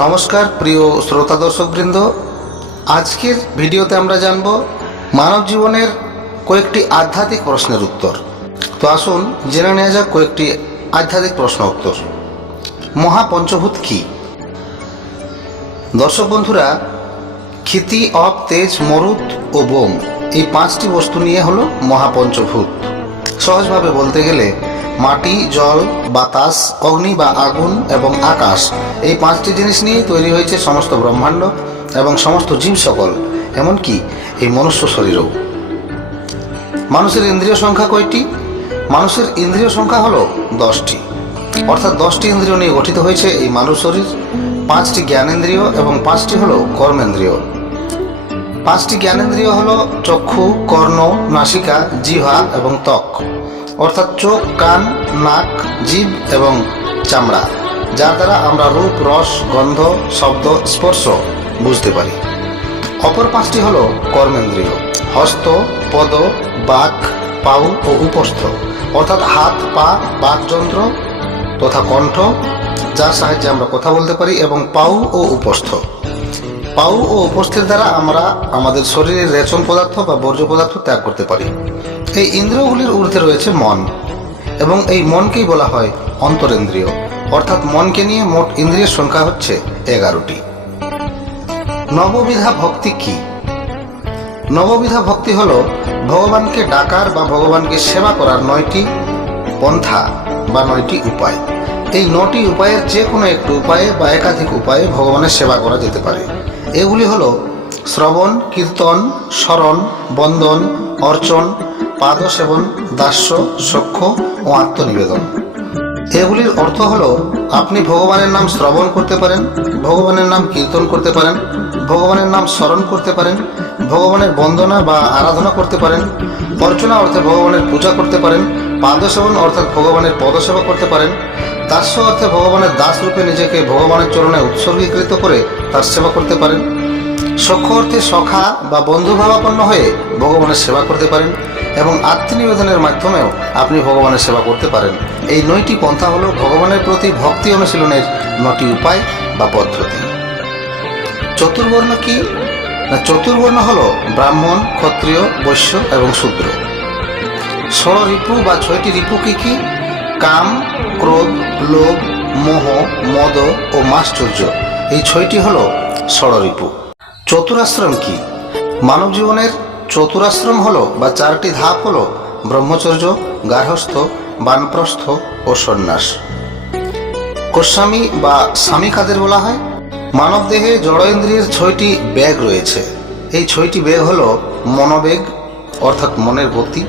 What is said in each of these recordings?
নমস্কার, প্রিয় শ্রোতা দর্শকবৃন্দ। আজকের ভিডিওতে আমরা জানব মানব জীবনের কয়েকটি আধ্যাত্মিক প্রশ্নের উত্তর। তো আসুন, জেনে নেওয়া যাক কয়েকটি আধ্যাত্মিক প্রশ্ন উত্তর। মহাপঞ্চভূত কি? দর্শক বন্ধুরা, ক্ষিতি, অপ, তেজ, মরুত ও বোম এই পাঁচটি বস্তু নিয়ে হলো মহাপঞ্চভূত। সহজভাবে বলতে গেলে মাটি, জল, বাতাস, অগ্নি বা আগুন এবং আকাশ। এই পাঁচটি জিনিস নিয়েই তৈরি হয়েছে সমস্ত ব্রহ্মাণ্ড এবং সমস্ত জীব সকল, এমনকি এই মনুষ্য শরীরও। মানুষের ইন্দ্রিয় সংখ্যা কয়টি? মানুষের ইন্দ্রিয় সংখ্যা হলো দশটি। অর্থাৎ দশটি ইন্দ্রিয় নিয়ে গঠিত হয়েছে এই মানুষ শরীর। পাঁচটি জ্ঞানেন্দ্রিয় এবং পাঁচটি হলো কর্মেন্দ্রিয়। পাঁচটি জ্ঞানেন্দ্রিয় হলো চক্ষু, কর্ণ, নাসিকা, জিহ্বা এবং ত্বক। অর্থাৎ চোখ, কান, নাক জীব এবং চামড়া, যার দ্বারা আমরা রূপ, রস, গন্ধ, শব্দ, স্পর্শ বুঝতে পারি। অপর পাঁচটি হল কর্মেন্দ্রীয়, হস্ত, পদ, বাক, পাউ ও উপস্থ, অর্থাৎ হাত, পা বাকযন্ত্র তথা কণ্ঠ, যার সাহায্যে আমরা কথা বলতে পারি এবং পাউ ও উপস্থ। পাউ ও উপস্থির দ্বারা আমরা আমাদের শরীরের রেচন পদার্থ বা বর্জ্য পদার্থ ত্যাগ করতে পারি। এই ইন্দ্রিয়গুলির ঊর্ধ্বে রয়েছে মন, এবং এই মনকেই বলা হয় অন্তরেন্দ্রিয়। অর্থাৎ মনকে নিয়ে মোট ইন্দ্রিয়ের সংখ্যা হচ্ছে এগারোটি। নববিধা ভক্তি কি? নববিধা ভক্তি হল ভগবানকে ডাকার বা ভগবানকে সেবা করার নয়টি পন্থা বা নয়টি উপায়। এই নটি উপায়ের যে কোনো একটি উপায়ে বা একাধিক উপায়ে ভগবানের সেবা করা যেতে পারে। এগুলি হলো শ্রবণ, কীর্তন, স্মরণ, বন্দন, অর্চন, পাদসেবন, দাস্য সখ্য ও আত্মনিবেদন। এগুলির অর্থ হলো আপনি ভগবানের নাম শ্রবণ করতে পারেন, ভগবানের নাম কীর্তন করতে পারেন, ভগবানের নাম স্মরণ করতে পারেন, ভগবানের বন্দনা বা আরাধনা করতে পারেন, অর্চনা অর্থে ভগবানের পূজা করতে পারেন, পাদসেবন অর্থাৎ ভগবানের পদসেবা করতে পারেন দাস্য অর্থে ভগবানের দাস রূপে নিজেকে ভগবানের চরণে উৎসর্গীকৃত করে তার সেবা করতে পারেন। সখ্য অর্থে সখা বা বন্ধুভাবাপন্ন হয়ে ভগবানের সেবা করতে পারেন এবং আত্মনিবেদনের মাধ্যমেও আপনি ভগবানের সেবা করতে পারেন। এই নয়টি পন্থা হল ভগবানের প্রতি ভক্তি অনুশীলনের নটি উপায় বা পদ্ধতি। চতুর্বর্ণ কি? না, চতুর্বর্ণ হল ব্রাহ্মণ, ক্ষত্রিয়, বৈশ্য এবং শূদ্র। ষড় রিপু বা ছয়টি রিপু কি কি? কাম, ক্রোধ, লোভ, মোহ, মদ ও মাশ্চর্য। এই ছয়টি হল ষড়রিপু। চতুরাশ্রম কি? মানব জীবনের চতুরাশ্রম হল বা চারটি ধাপ হলো ব্রহ্মচর্য, গার্হস্থ, বানপ্রস্থ ও সন্ন্যাস। গোস্বামী বা স্বামী কাদের বলা হয়? মানব দেহে জড়েন্দ্রিয়ের ছয়টি ব্যাগ রয়েছে। এই ছয়টি বেগ হল মনোবেগ, অর্থাৎ মনের গতি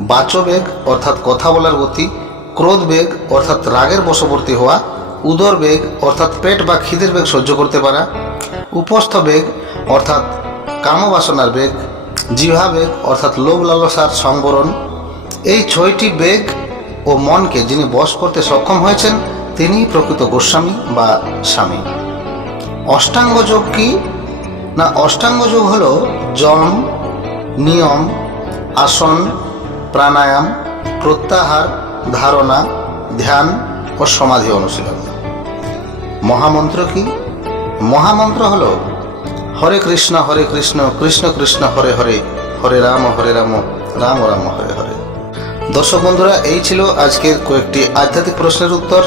বাচবেগ অর্থাৎ কথা বলার গতি ক্রোধ বেগ অর্থাৎ রাগের বশবর্তী হওয়া, উদর বেগ অর্থাৎ পেট বা খিদের বেগ সহ্য করতে পারা, উপস্থ বেগ অর্থাৎ কামবাসনার বেগ, জিহ্বা বেগ অর্থাৎ লোভ লালসার সংবরণ। এই ছয়টি বেগ ও মনকে যিনি বশ করতে সক্ষম হয়েছেন, তিনিই প্রকৃত গোস্বামী বা স্বামী। অষ্টাঙ্গ যোগ কি? না, অষ্টাঙ্গ যোগ হল জম নিয়ম, আসন, প্রাণায়াম, প্রত্যাহার ধারণা, ধ্যান ও সমাধি অনুশীলন। মহামন্ত্র কি? মহামন্ত্র হল, হরে কৃষ্ণ হরে কৃষ্ণ কৃষ্ণ কৃষ্ণ, হরে হরে হরে রাম হরে রাম রাম রাম, হরে হরে। দর্শক বন্ধুরা, এই ছিল আজকের কয়েকটি আধ্যাত্মিক প্রশ্নের উত্তর।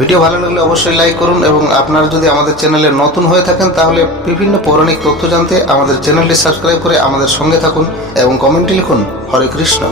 ভিডিও ভালো লাগলে অবশ্যই লাইক করুন এবং আপনারা যদি আমাদের চ্যানেলে নতুন হয়ে থাকেন, তাহলে বিভিন্ন পৌরাণিক তথ্য জানতে আমাদের চ্যানেলটি সাবস্ক্রাইব করে আমাদের সঙ্গে থাকুন এবং কমেন্টে লিখুন, হরে কৃষ্ণ।